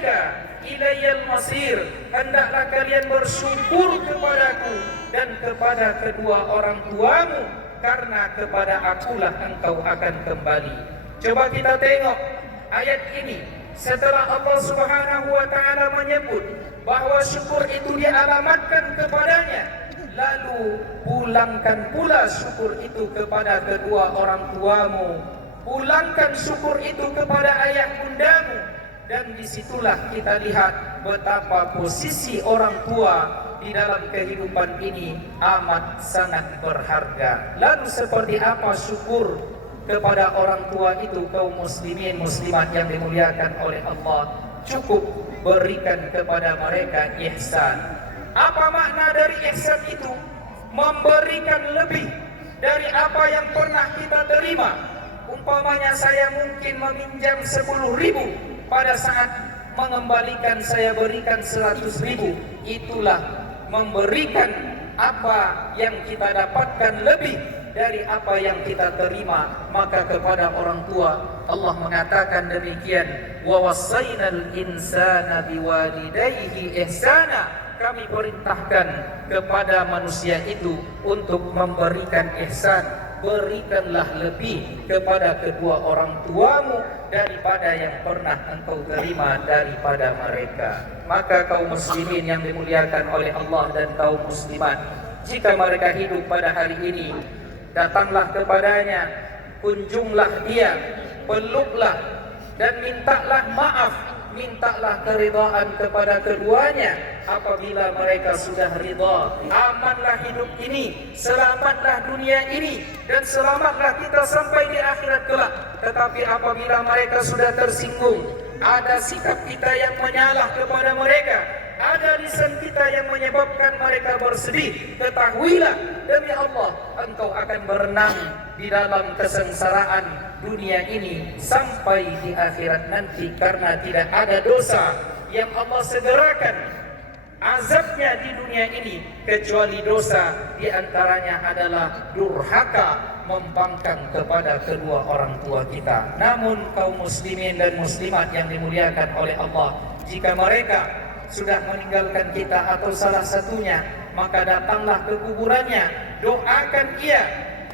ilaika ilayal masir, hendaklah kalian bersyukur kepadaku dan kepada kedua orang tuamu, karena kepada akulah engkau akan kembali. Coba kita tengok ayat ini. Setelah Allah Subhanahu wa ta'ala menyebut bahwa syukur itu dialamatkan kepadanya, lalu pulangkan pula syukur itu kepada kedua orang tuamu, pulangkan syukur itu kepada ayah bundamu. Dan disitulah kita lihat betapa posisi orang tua di dalam kehidupan ini amat sangat berharga. Lalu seperti apa syukur kepada orang tua itu, kaum muslimin muslimat yang dimuliakan oleh Allah? Cukup berikan kepada mereka ihsan. Apa makna dari ihsan itu? Memberikan lebih dari apa yang pernah kita terima. Umpamanya saya mungkin meminjam 10.000, pada saat mengembalikan saya berikan 100.000. Itulah memberikan apa yang kita dapatkan lebih dari apa yang kita terima. Maka kepada orang tua Allah mengatakan demikian, wa wassaynal insana biwalidayhi ihsana, kami perintahkan kepada manusia itu untuk memberikan ihsan. Berikanlah lebih kepada kedua orang tuamu daripada yang pernah engkau terima daripada mereka. Maka kaum muslimin yang dimuliakan oleh Allah dan kaum muslimat, jika mereka hidup pada hari ini, datanglah kepadanya, kunjunglah dia, peluklah dan mintalah maaf, mintalah keridhaan kepada keduanya. Apabila mereka sudah ridha, amanlah hidup ini, selamatlah dunia ini, dan selamatlah kita sampai di akhirat kelak. Tetapi apabila mereka sudah tersinggung, ada sikap kita yang menyalah kepada mereka, ada lisan kita yang menyebabkan mereka bersedih, ketahuilah demi Allah, engkau akan berenang di dalam kesengsaraan dunia ini sampai di akhirat nanti, karena tidak ada dosa yang Allah segerakan azabnya di dunia ini kecuali dosa diantaranya adalah durhaka, membangkang kepada kedua orang tua kita. Namun kaum muslimin dan muslimat yang dimuliakan oleh Allah, jika mereka sudah meninggalkan kita atau salah satunya, maka datanglah ke kuburannya, doakan ia,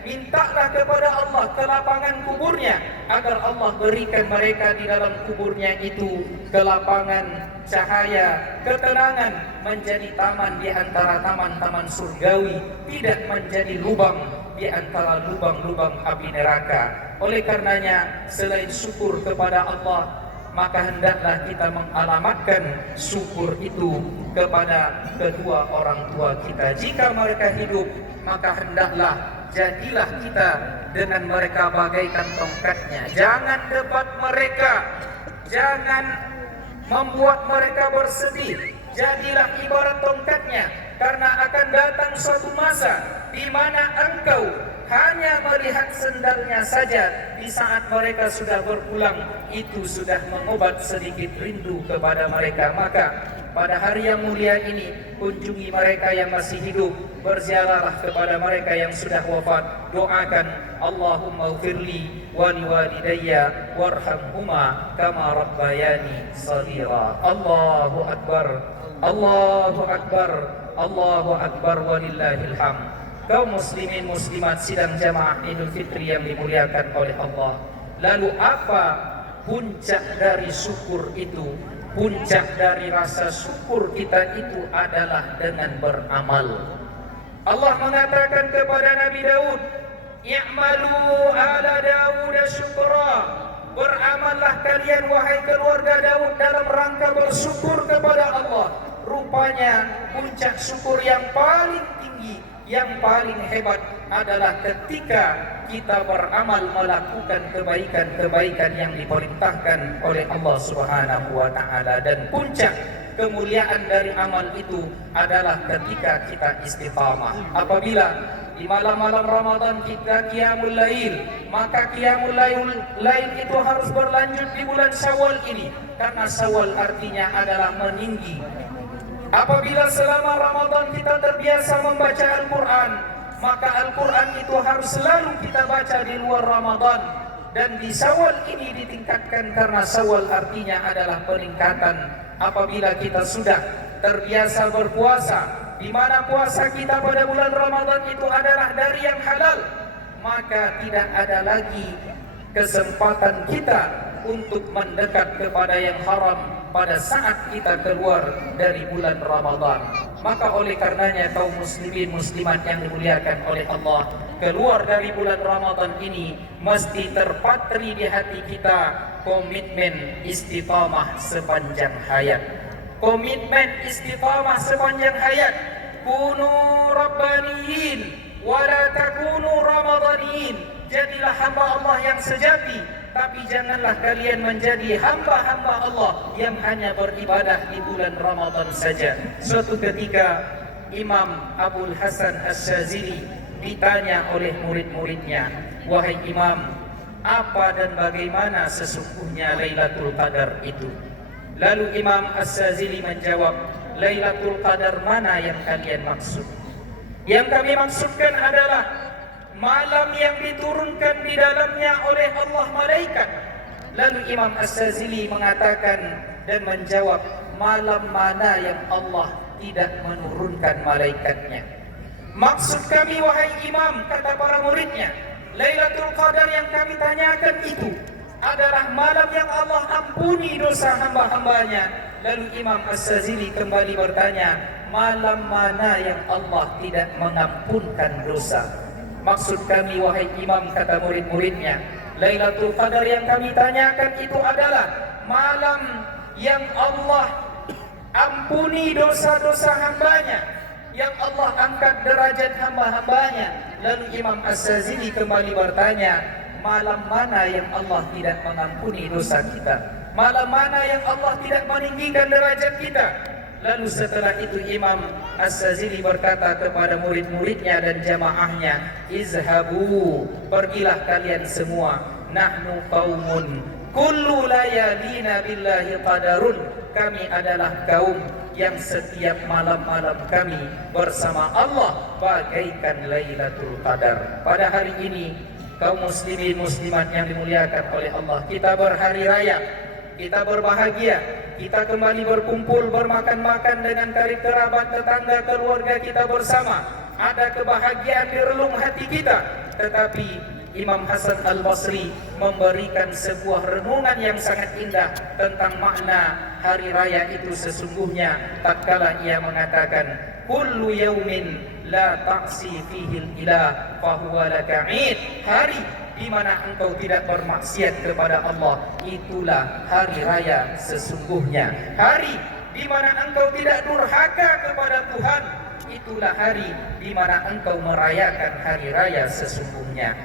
mintalah kepada Allah kelapangan kuburnya, agar Allah berikan mereka di dalam kuburnya itu kelapangan, cahaya, ketenangan, menjadi taman di antara taman-taman surgawi, tidak menjadi lubang di antara lubang-lubang api neraka. Oleh karenanya, selain syukur kepada Allah, maka hendaklah kita mengalamatkan syukur itu kepada kedua orang tua kita. Jika mereka hidup, maka hendaklah jadilah kita dengan mereka bagaikan tongkatnya. Jangan debat mereka, jangan membuat mereka bersedih. Jadilah ibarat tongkatnya, karena akan datang suatu masa di mana engkau hanya melihat sendalnya saja. Di saat mereka sudah berpulang, itu sudah mengobat sedikit rindu kepada mereka. Maka pada hari yang mulia ini, kunjungi mereka yang masih hidup, berziarahlah kepada mereka yang sudah wafat. Doakan, Allahumma ufirli wa liwalidayya warhamhuma kama rabbayani shaghira. Allahu akbar, Allahu akbar, Allahu akbar, walillahil hamd. Kaum muslimin muslimat sidang jamaah Idul Fitri yang dimuliakan oleh Allah. Lalu apa puncak dari syukur itu? Puncak dari rasa syukur kita itu adalah dengan beramal. Allah mengatakan kepada Nabi Daud, "I'malu ala Daud syukra." Beramallah kalian wahai keluarga Daud dalam rangka bersyukur kepada Allah. Rupanya puncak syukur yang paling tinggi, yang paling hebat adalah ketika kita beramal, melakukan kebaikan-kebaikan yang diperintahkan oleh Allah Subhanahu wa ta'ala. Dan puncak kemuliaan dari amal itu adalah ketika kita istiqamah. Apabila di malam-malam Ramadan kita qiyamul lail, maka qiyamul lail itu harus berlanjut di bulan Syawal ini, karena Syawal artinya adalah meninggi. Apabila selama Ramadan kita terbiasa membaca Al-Quran, maka Al-Quran itu harus selalu kita baca di luar Ramadan. Dan di Syawal ini ditingkatkan karena Syawal artinya adalah peningkatan apabila kita sudah terbiasa berpuasa, di mana puasa kita pada bulan Ramadan itu adalah dari yang halal, maka tidak ada lagi kesempatan kita untuk mendekat kepada yang haram pada saat kita keluar dari bulan Ramadan. Maka oleh karenanya kaum muslimin muslimat yang dimuliakan oleh Allah, keluar dari bulan Ramadan ini mesti terpatri di hati kita komitmen istiqamah sepanjang hayat. Komitmen istiqamah sepanjang hayat. Kunu rabbaniyin wa la takunu ramadaniyin. Jadilah hamba Allah yang sejati, tapi janganlah kalian menjadi hamba-hamba Allah yang hanya beribadah di bulan Ramadan saja. Suatu ketika Imam Abul Hasan Asy-Syadzili ditanya oleh murid-muridnya, "Wahai Imam, apa dan bagaimana sesungguhnya Lailatul Qadar itu?" Lalu Imam Asy-Syadzili menjawab, "Lailatul Qadar mana yang kalian maksud?" "Yang kami maksudkan adalah malam yang diturunkan di dalamnya oleh Allah malaikat." Lalu Imam Asy-Syadzili mengatakan dan menjawab, "Malam mana yang Allah tidak menurunkan malaikatnya?" "Maksud kami wahai Imam," kata para muridnya, "Lailatul Qadar yang kami tanyakan itu adalah malam yang Allah ampuni dosa hamba-hambanya." Lalu Imam Asy-Syadzili kembali bertanya, "Malam mana yang Allah tidak mengampunkan dosa?" "Maksud kami wahai Imam," kata murid-muridnya, "Lailatul Qadar yang kami tanyakan itu adalah malam yang Allah ampuni dosa-dosa hambanya, yang Allah angkat derajat hamba-hambanya." Lalu Imam Asy-Syadzili kembali bertanya, "Malam mana yang Allah tidak mengampuni dosa kita? Malam mana yang Allah tidak meninggikan derajat kita?" Lalu setelah itu Imam Asy-Syadzili berkata kepada murid-muridnya dan jamaahnya, "Izhabu, pergilah kalian semua. Nahnu qaumun kullu layalina billahi qadarun." Kami adalah kaum yang setiap malam-malam kami bersama Allah bagaikan Lailatul Qadar. Pada hari ini kaum muslimin muslimat yang dimuliakan oleh Allah, kita berhari raya, kita berbahagia, kita kembali berkumpul, bermakan-makan dengan karib kerabat, tetangga, keluarga kita bersama. Ada kebahagiaan di relung hati kita. Tetapi Imam Hasan Al-Basri memberikan sebuah renungan yang sangat indah tentang makna hari raya itu sesungguhnya. Tatkala ia mengatakan, "Kullu yaumin la ta'si fihi al-ilah fahuwa laka 'id." Hari di mana engkau tidak bermaksiat kepada Allah, itulah hari raya sesungguhnya. Hari di mana engkau tidak durhaka kepada Tuhan, itulah hari di mana engkau merayakan hari raya sesungguhnya.